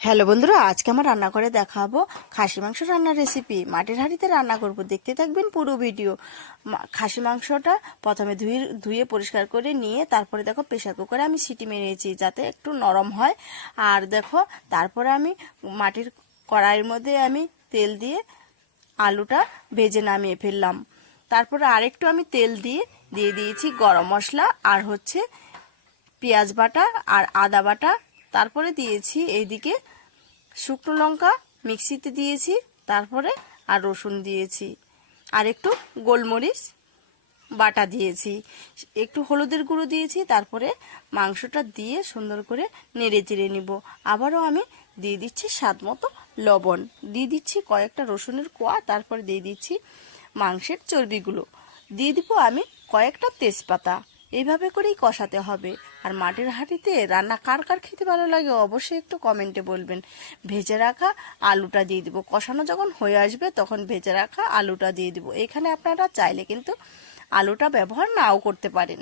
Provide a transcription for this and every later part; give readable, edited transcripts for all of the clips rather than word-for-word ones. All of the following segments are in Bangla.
হ্যালো বন্ধুরা, আজকে আমার রান্না করে দেখাবো খাসি মাংস রান্নার রেসিপি। মাটির হাঁড়িতে রান্না করব, দেখতে থাকবেন পুরো ভিডিও। খাসি মাংসটা প্রথমে ধুয়ে পরিষ্কার করে নিয়ে তারপরে দেখো প্রেসার কুকারে আমি সিটি মেরেছি যাতে একটু নরম হয়। আর দেখো তারপরে আমি মাটির কড়াইয়ের মধ্যে আমি তেল দিয়ে আলুটা ভেজে নামিয়ে ফেললাম। তারপরে আরেকটু আমি তেল দিয়ে দিয়েছি গরম মশলা আর পেঁয়াজ বাটা আর আদা বাটা। তারপরে দিয়েছি এইদিকে শুকনো লঙ্কা মিক্সিতে দিয়েছি, তারপরে আর রসুন দিয়েছি আর একটু গোলমরিচ বাটা দিয়েছি, একটু হলুদের গুঁড়ো দিয়েছি। তারপরে মাংসটা দিয়ে সুন্দর করে নেড়ে চেড়ে নিব। আবারও আমি দিয়ে দিচ্ছি স্বাদ মতো লবণ, দিয়ে দিচ্ছি কয়েকটা রসুনের কোয়া, তারপরে দিয়ে দিচ্ছি মাংসের চর্বিগুলো, দিয়ে দিব আমি কয়েকটা তেজপাতা। এইভাবে করেই কষাতে হবে। আর মাটির হাঁড়িতে রান্না কার কার খেতে ভালো লাগে অবশ্যই একটু কমেন্টে বলবেন। ভেজে রাখা আলুটা দিয়ে দিব, কষানো যখন হয়ে আসবে তখন ভেজে রাখা আলুটা দিয়ে দিব। এখানে আপনারা চাইলে কিন্তু আলুটা ব্যবহার নাও করতে পারেন।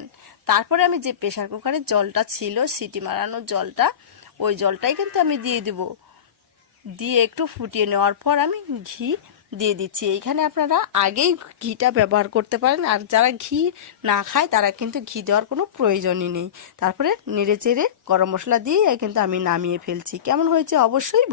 তারপরে আমি যে প্রেসার কুকারের জলটা ছিল, সিটি মারানোর জলটা, ওই জলটাই কিন্তু আমি দিয়ে দিব। দিয়ে একটু ফুটিয়ে নেওয়ার পর আমি ঘি দিয়ে দিচ্ছি। এইখানে আপনারা আগেই ঘিটা ব্যবহার করতে পারেন, আর যারা ঘি না খায় তারা কিন্তু ঘি দেওয়ার কোনো প্রয়োজনই নেই। তারপরে নেড়ে চেড়ে গরম মশলা দিয়ে কিন্তু আমি নামিয়ে ফেলছি। কেমন হয়েছে অবশ্যই